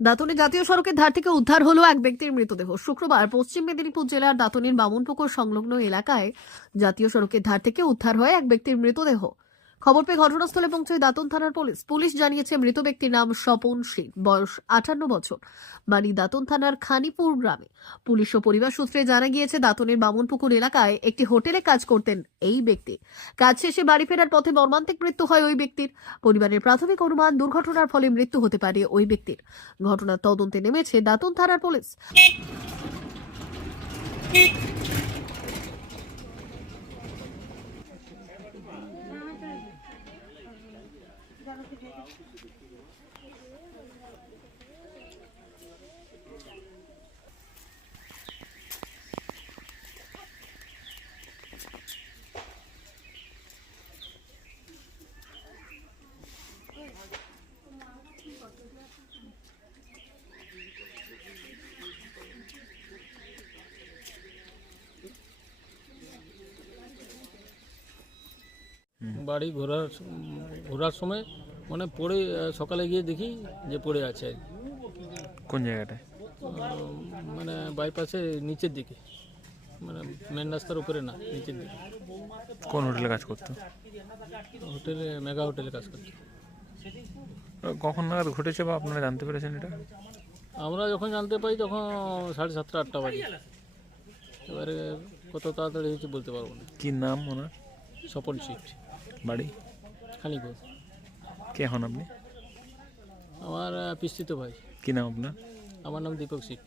দাঁতনে জাতীয় সড়কের ধার থেকে উদ্ধার হলো এক ব্যক্তির মৃতদেহ। শুক্রবার পশ্চিম মেদিনীপুর জেলার দাঁতনির বামুনপুকুর সংলগ্ন এলাকায় জাতীয় সড়কের ধার থেকে উদ্ধার হয় এক ব্যক্তির মৃতদেহ। খবর পেয়ে ঘটনাস্থলে পৌঁছয় দাঁতন থানার পুলিশ। পুলিশ জানিয়েছে মৃত ব্যক্তির নাম স্বপন সিং বয়স আটান্ন বছর, বাড়ি দাঁতন থানার খানিপুর গ্রামে। পুলিশ ও পরিবার সূত্রে জানা গিয়েছে, দাঁতনের বামুনপুকুর এলাকায় একটি হোটেলে কাজ করতেন এই ব্যক্তি। কাজ শেষে বাড়ি ফেরার পথে মর্মান্তিক মৃত্যু হয় ওই ব্যক্তির। পরিবারের প্রাথমিক অনুমান দুর্ঘটনার ফলে মৃত্যু হতে পারে ওই ব্যক্তির। ঘটনার তদন্তে নেমেছে দাঁতন থানার পুলিশ। বাড়ি ঘোরার উম, ঘোরার সময় মানে পড়ে সকালে গিয়ে দেখি যে পড়ে আছে আর কি। কোন জায়গাটায় মানে বাইপাসে নিচের দিকে। মানে মেন রাস্তার উপরে না নিচের দিকে। কোন হোটেলে কাজ করতো? হোটেলে মেগা হোটেলে কাজ করতো। কখন নাগাদ ঘটেছে বা আপনারা জানতে পেরেছেন এটা? আমরা যখন জানতে পাই তখন সাড়ে সাতটা আটটা বাজে। এবারে কত তাড়াতাড়ি হয়েছে বলতে পারব না। কি নাম ওনার? সপন সিট বাড়ি? খানিপুর কে এখন আপনি? আমার পিস্তিত ভাই। কি নাম আপনার? আমার নাম দীপক সিট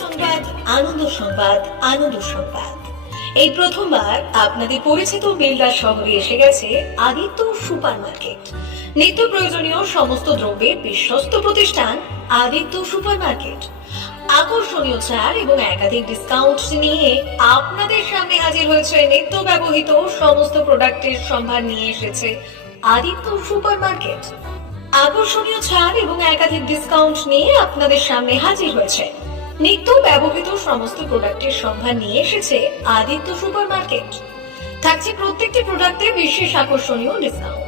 সংবাদ আনন্দ সংবাদ আনন্দ সংবাদ। এই প্রথমবার আপনাদের পরিচিত বিল্ডার শহরে এসে গেছে আদিত্য সুপার মার্কেট নিত্য প্রয়োজনীয় সমস্ত দ্রব্যের বিশ্বস্ত প্রতিষ্ঠান আদিত্য সুপার মার্কেট আকর্ষণীয় ছাড় এবং একাধিক ডিসকাউন্ট নিয়ে আপনাদের সামনে হাজির হয়েছে নিত্য ব্যবহৃত সমস্ত প্রোডাক্টের সম্ভার নিয়ে এসেছে আদিত্য সুপার মার্কেট আকর্ষণীয় ছাড় এবং একাধিক ডিসকাউন্ট নিয়ে আপনাদের সামনে হাজির হয়েছে নিত্য ব্যবহৃত সমস্ত প্রোডাক্টের সম্ভার নিয়ে এসেছে আদিত্য সুপার মার্কেট থাকছে প্রত্যেকটি প্রোডাক্টে বিশেষ আকর্ষণীয় ডিসকাউন্ট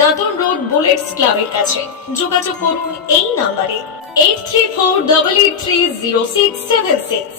দাদন রোড বুলেটস ক্লাবের কাছে। যোগাযোগ করুন এই নাম্বারে। Eight three four double eight three zero six seven six